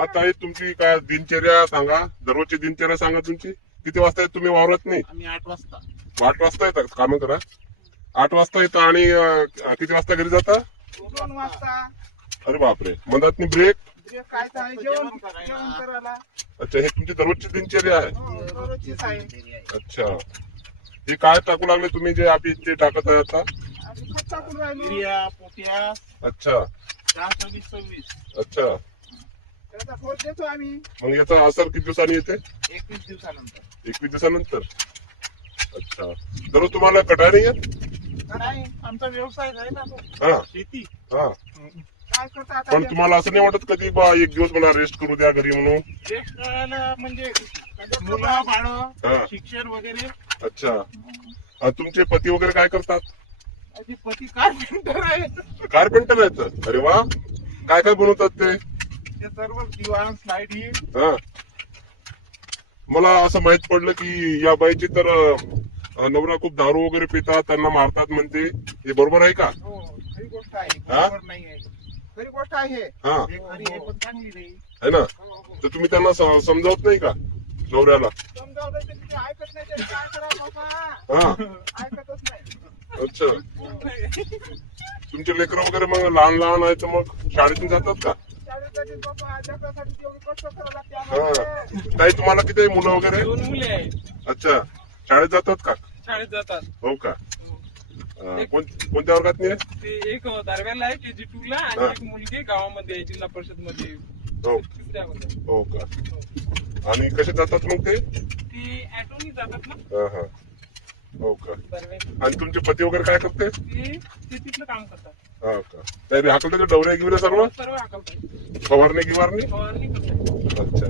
आता हे तुमची काय दिनचर्या सांगा, दररोजची दिनचर्या सांगा तुमची. किती वाजता येत तुम्ही वावरत? नाही आम्ही 8 वाजता. 8 वाजता येतात काम करा. 8 वाजता येतं आणि किती वाजता घरी जाता? 2 वाजता. अरे बापरे, मधात ब्रेक? काय तर जेवण करायला. अच्छा, हे तुमची दररोजची दिनचर्या आहे? दररोजचीच आहे. अच्छा, हे काय टाकू लागले तुम्ही जे आपण ते टाकत आहे आता? आम्ही खत टाकून राहिलो. Urea, potash. अच्छा 4-26-26. अच्छा, त्याचा ठोस देतो आम्ही मग याचा असर किती दिवसांनी येते? 21 दिवसानंतर. 21 दिवसानंतर. अच्छा, दररोज तुम्हाला कटाय नाही येत? नाही, आमचा व्यवसाय आहे ना तो. हा शेती. हा, काय करता आता? पण तुम्हाला असं नाही वाटत कधी बा एक दिवस मला रेस्ट करू द्या घरी म्हणून? रेस्ट करायला म्हणजे मुलं बाळ, हा. शिक्षण वगैरे. अच्छा, आणि तुमचे पती वगैरे काय करतात? माझे पती कारपेंटर आहे. कार्पेंटर आहेत? अरे वा, काय काय बनवतात ते? ते सर्व दिवाण, स्लाइड ही. हा, मला असं माहित पडलं की या बाईची तर नवरा खूप दारू वगैरे पितात, त्यांना मारतात म्हणते. हे बरोबर आहे का? हो, खरी गोष्ट आहे. हा? बरोबर नाही आहे. खरी गोष्ट आहे. हा, हे खरी आहे पण चांगली नाही. है ना? तर तुम्ही त्यांना समजावत नाही का नवऱ्याला? समजावलं तर ते ऐकत नाही. ते काय करावं बाबा? हा, ऐकतच नाही. अच्छा. तुमचे लेकरं वगैरे मग लहान लहान आहे तर मग शाळेतून जातात का? शाळेसाठी बाबा जगासाठी तेवढी कष्ट करावं लागते हा, आम्हाला. ताई तुम्हाला किती आहे मुलं वगैरे? 2 मुले आहेत. अच्छा, शाळेत जातात का? शाळेत जातात. हो का? कोणत्या वर्गात नाही? ते एक दारव्याला आहे KG2 ला आणि एक मुलगी गावामध्ये आहे जिल्हा परिषद मध्ये हो 3ऱ्या वर्गात. हो का? आणि कसे जातात मग ते? ती ऑटोनी जातात ना हा हा, हो का? दारव्यात. आणि तुमचे पती वगैरे काय करते? ते शेतीतलं काम करतात. हा का? त्या हाकलते डवरे गिवरे सर्व? सर्व हाकलतात. फवारणी गिवारणी? फवारणी करतात. अच्छा,